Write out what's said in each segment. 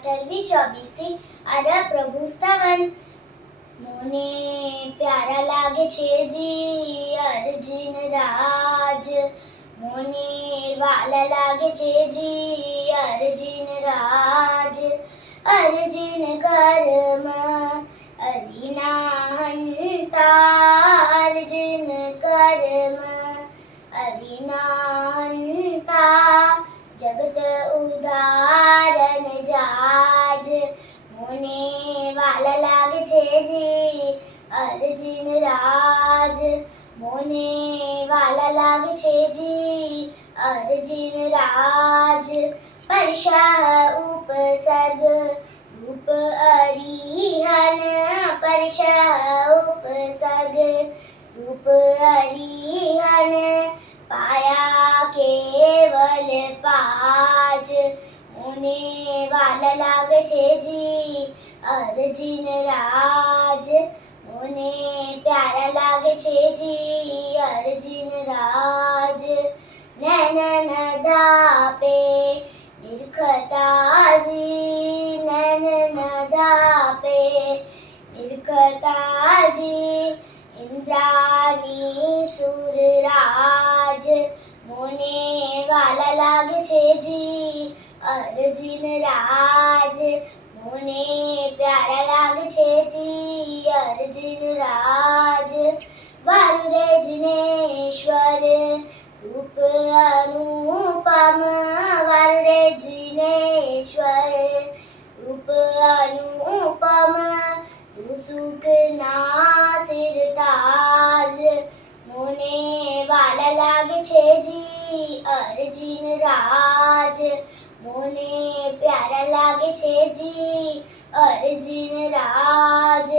18वीं 24મી અરે પ્રભુ સ્તવન મને પ્યારા લાગે છે જી અર્જુન રાજ મને વાલા લાગે છે જી અર્જુન રાજ અર્જુન કર્મ અરિનાહંતા અર્જુન કર્મ અરિનાહંતા જગત ઉદાહરણ જાજ મને વાલા લાગે છે જી અર્જુન રાજ મને વાલા લાગે છે જી અર્જુન રાજ પરશા ઉપસર્ગ રૂપ અરિહન પરશા ઉપસર્ગ રૂપ અરિહન પાયા કેવલ પાજ મને વાલા લાગે છે જી અર્જુન રાજ મને પ્યારા લાગે છે જી અર્જુન રાજ નૈનન ધાપે નિરખતાજી નૈનન ધાપે નિરખતાજી ઇન્દ્રાણી સુરરાજ મને વાલા લાગે છે જી અર્જુન રાજ મને પ્યારા લાગે છે જી અર્જુન રાજ વારુડે જિનેશ્વર રૂપ અનુપમ વારુડે જિનેશ્વર રૂપ અનુપમ સુખ નાસિર તાજ મને વાલા લાગે છે જી અર્જુન રાજ મને પ્યારા લાગે છે જી અર્જુન રાજ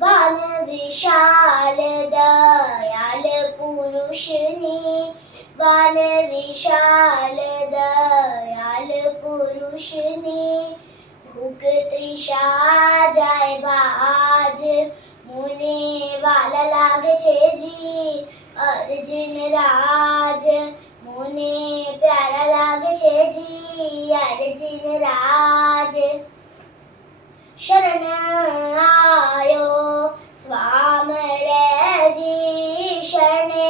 વાન વિશાલ દયાલ પુરુષની વાન વિશાલ દયાલ પુરુષની ભૂખ ત્રિષા જાય બાજ મને વાલા લાગે છે જી અર્જુન રાજ મને પ્યારા લાગે છે જી અર્જુન રાજ શરણ આયો સ્વામરેજી શરણે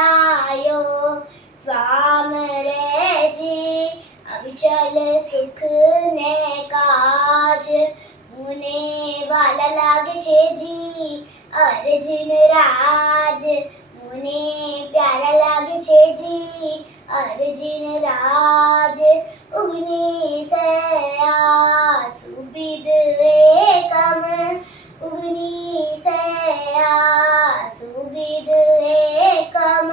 આયો સ્વામરેજી અવિચલ સુખ ને કાજ મને વાલા લાગે છે જી અર્જુન રાજ મને પ્યારા લાગે છે જી અર્જુન રાજ ઉગની સયા સુબિદ એકમ ઉગની સયા સુબિદ એકમ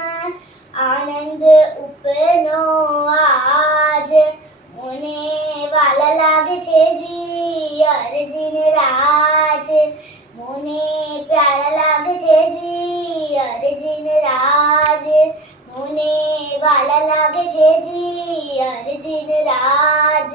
આનંદ ઉપનો આજ મને વાલા લાગે છે જી અર્જુન રાજ મને પ્યારા લાગે છે જી અર્જુન રાજ મને વાલા લાગે છે જી અર્જુન રાજ